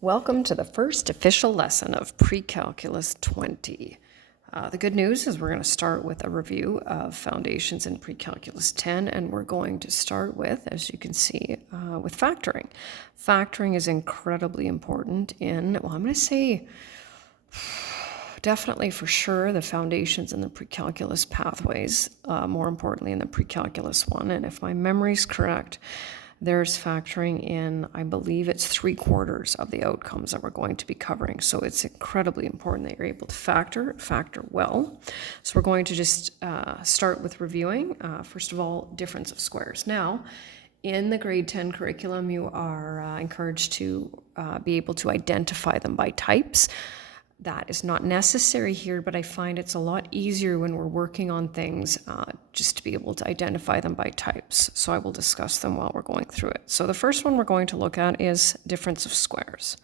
Welcome to the first official lesson of Pre-Calculus 20. The good news is we're going to start with a review of foundations in Pre-Calculus 10, and we're going to start with, as you can see, with factoring. Factoring is incredibly important in, well, I'm going to say definitely for sure the foundations in the pre-calculus pathways, more importantly in the pre-calculus one. And if my memory's correct, there's factoring in, I believe it's 3/4 of the outcomes that we're going to be covering. So it's incredibly important that you're able to factor well. So we're going to just start with reviewing, first of all, difference of squares. Now, in the grade 10 curriculum, you are encouraged to be able to identify them by types. That is not necessary here, but I find it's a lot easier when we're working on things just to be able to identify them by types. So I will discuss them while we're going through it. So the first one we're going to look at is difference of squares.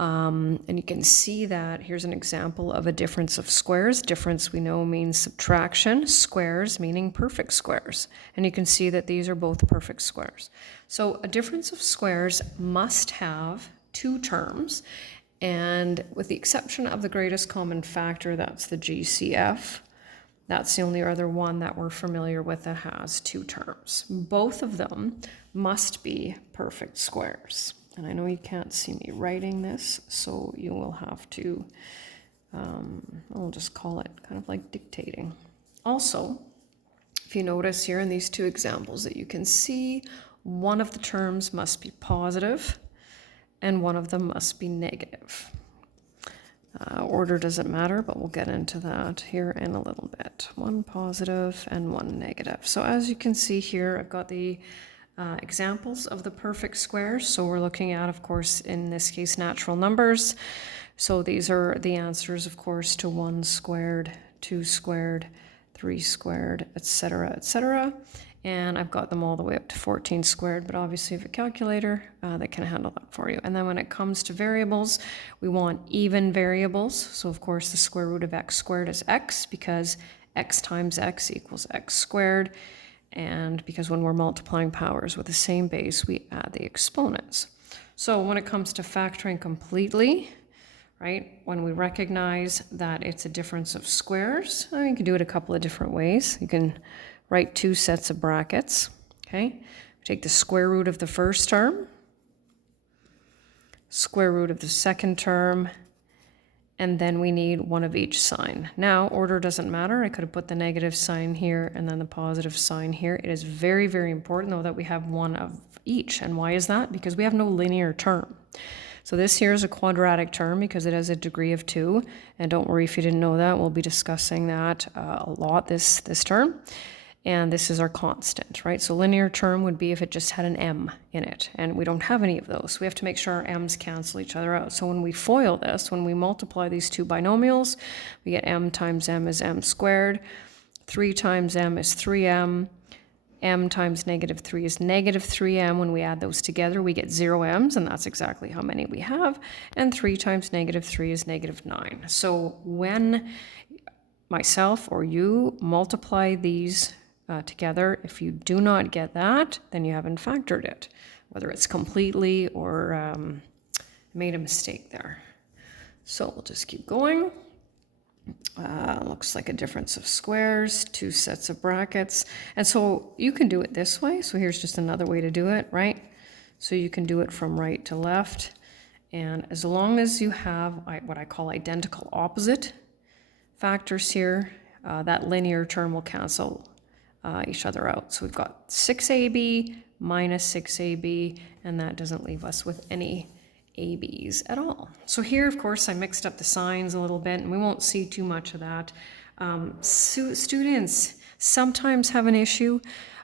And you can see that here's an example of a difference of squares. Difference we know means subtraction, squares meaning perfect squares. And you can see that these are both perfect squares. So a difference of squares must have two terms. And with the exception of the greatest common factor, that's the GCF, that's the only other one that we're familiar with that has two terms. Both of them must be perfect squares. And I know you can't see me writing this, so you will have to, I'll just call it kind of like dictating. Also, if you notice here in these two examples that you can see, one of the terms must be positive, and one of them must be negative. Order doesn't matter, but we'll get into that here in a little bit. One positive and one negative. So as you can see here, I've got the examples of the perfect squares. So we're looking at, of course, in this case, natural numbers. So these are the answers, of course, to 1 squared, 2 squared, 3 squared, etc., etc. And I've got them all the way up to 14 squared, but obviously you have a calculator that can handle that for you. And then when it comes to variables, we want even variables. So of course the square root of x squared is x, because x times x equals x squared. And because when we're multiplying powers with the same base, we add the exponents. So when it comes to factoring completely, right, when we recognize that it's a difference of squares, you can do it a couple of different ways. You can write two sets of brackets, okay? Take the square root of the first term, square root of the second term, and then we need one of each sign. Now, order doesn't matter. I could have put the negative sign here and then the positive sign here. It is very, very important, though, that we have one of each. And why is that? Because we have no linear term. So this here is a quadratic term because it has a degree of 2. And don't worry if you didn't know that. We'll be discussing that a lot this term. And this is our constant, right? So linear term would be if it just had an m in it, and we don't have any of those. So we have to make sure our m's cancel each other out. So when we FOIL this, when we multiply these two binomials, we get m times m is m squared, 3 times m is 3m, m times negative 3 is negative 3m. When we add those together, we get 0 m's, and that's exactly how many we have. And 3 times negative 3 is negative 9. So when myself or you multiply these together, if you do not get that, then you haven't factored it, whether it's completely or made a mistake there. So we'll just keep going. Looks like a difference of squares, two sets of brackets. And so you can do it this way. So here's just another way to do it, right? So you can do it from right to left. And as long as you have what I call identical opposite factors here, that linear term will cancel each other out. So we've got 6ab minus 6ab, and that doesn't leave us with any ab's at all. So here, of course, I mixed up the signs a little bit, and we won't see too much of that. Students sometimes have an issue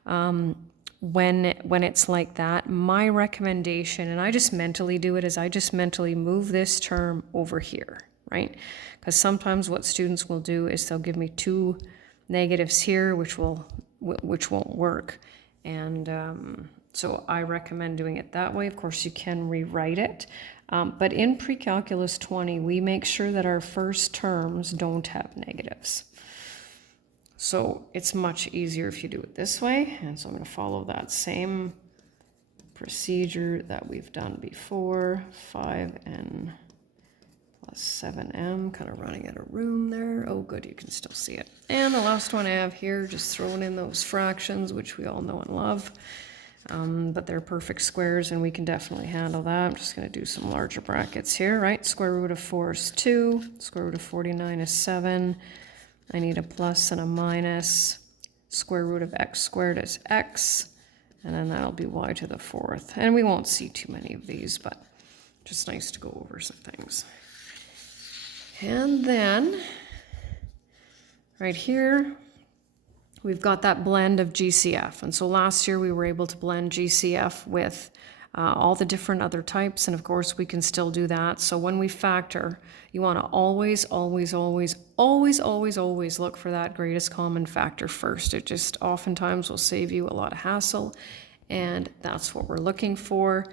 when it's like that. My recommendation, and I just mentally do it, is I just mentally move this term over here, right? Because sometimes what students will do is they'll give me two negatives here, which won't work. And so I recommend doing it that way. Of course, you can rewrite it. But in Pre-Calculus 20, we make sure that our first terms don't have negatives. So it's much easier if you do it this way. And so I'm going to follow that same procedure that we've done before, 5n plus 7m, kind of running out of room there. Oh, good, you can still see it. And the last one I have here, just throwing in those fractions, which we all know and love. But they're perfect squares, and we can definitely handle that. I'm just going to do some larger brackets here, right? Square root of 4 is 2. Square root of 49 is 7. I need a plus and a minus. Square root of x squared is x. And then that'll be y to the 4th. And we won't see too many of these, but just nice to go over some things. And then, right here, we've got that blend of GCF. And so last year we were able to blend GCF with all the different other types. And of course we can still do that. So when we factor, you want to always, always, always, always, always, always look for that greatest common factor first. It just oftentimes will save you a lot of hassle. And that's what we're looking for.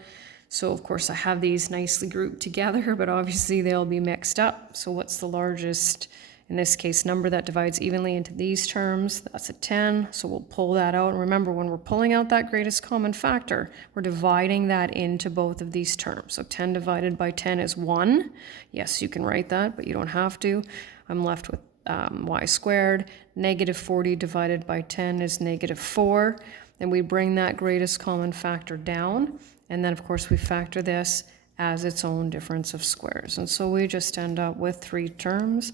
So of course I have these nicely grouped together, but obviously they'll be mixed up. So what's the largest, in this case, number that divides evenly into these terms? That's a 10. So we'll pull that out. And remember, when we're pulling out that greatest common factor, we're dividing that into both of these terms. So 10 divided by 10 is 1. Yes, you can write that, but you don't have to. I'm left with y squared. Negative 40 divided by 10 is negative 4. Then we bring that greatest common factor down. And then, of course, we factor this as its own difference of squares. And so we just end up with 3 terms.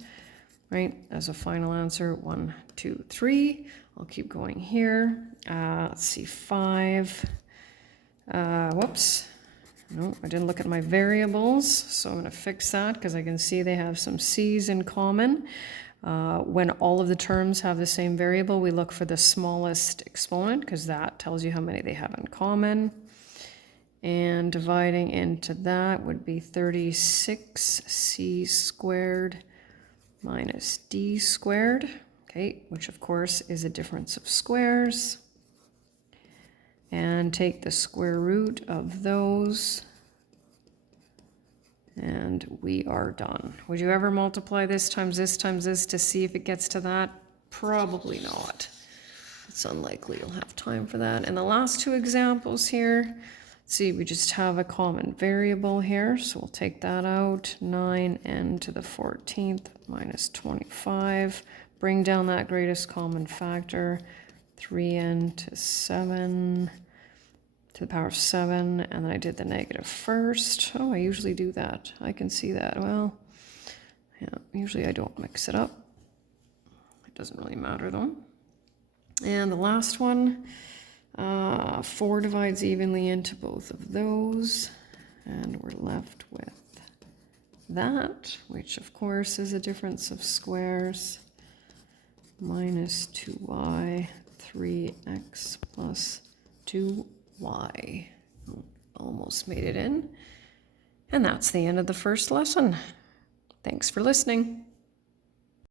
Right, as a final answer, 1, 2, 3. I'll keep going here. Let's see, 5. Whoops. No, I didn't look at my variables, so I'm going to fix that because I can see they have some c's in common. When all of the terms have the same variable, we look for the smallest exponent because that tells you how many they have in common. And dividing into that would be 36c squared minus d squared, okay, which of course is a difference of squares. And take the square root of those, and we are done. Would you ever multiply this times this times this to see if it gets to that? Probably not. It's unlikely you'll have time for that. And the last 2 examples here, see, we just have a common variable here, so we'll take that out. 9n to the 14th minus 25. Bring down that greatest common factor. 3n to 7 to the power of 7, and then I did the negative first. Oh, I usually do that. I can see that. Well, yeah, usually I don't mix it up. It doesn't really matter though. And the last one, 4 divides evenly into both of those, and we're left with that, which of course is a difference of squares, minus 2y, 3x plus 2y. Almost made it in. And that's the end of the first lesson. Thanks for listening.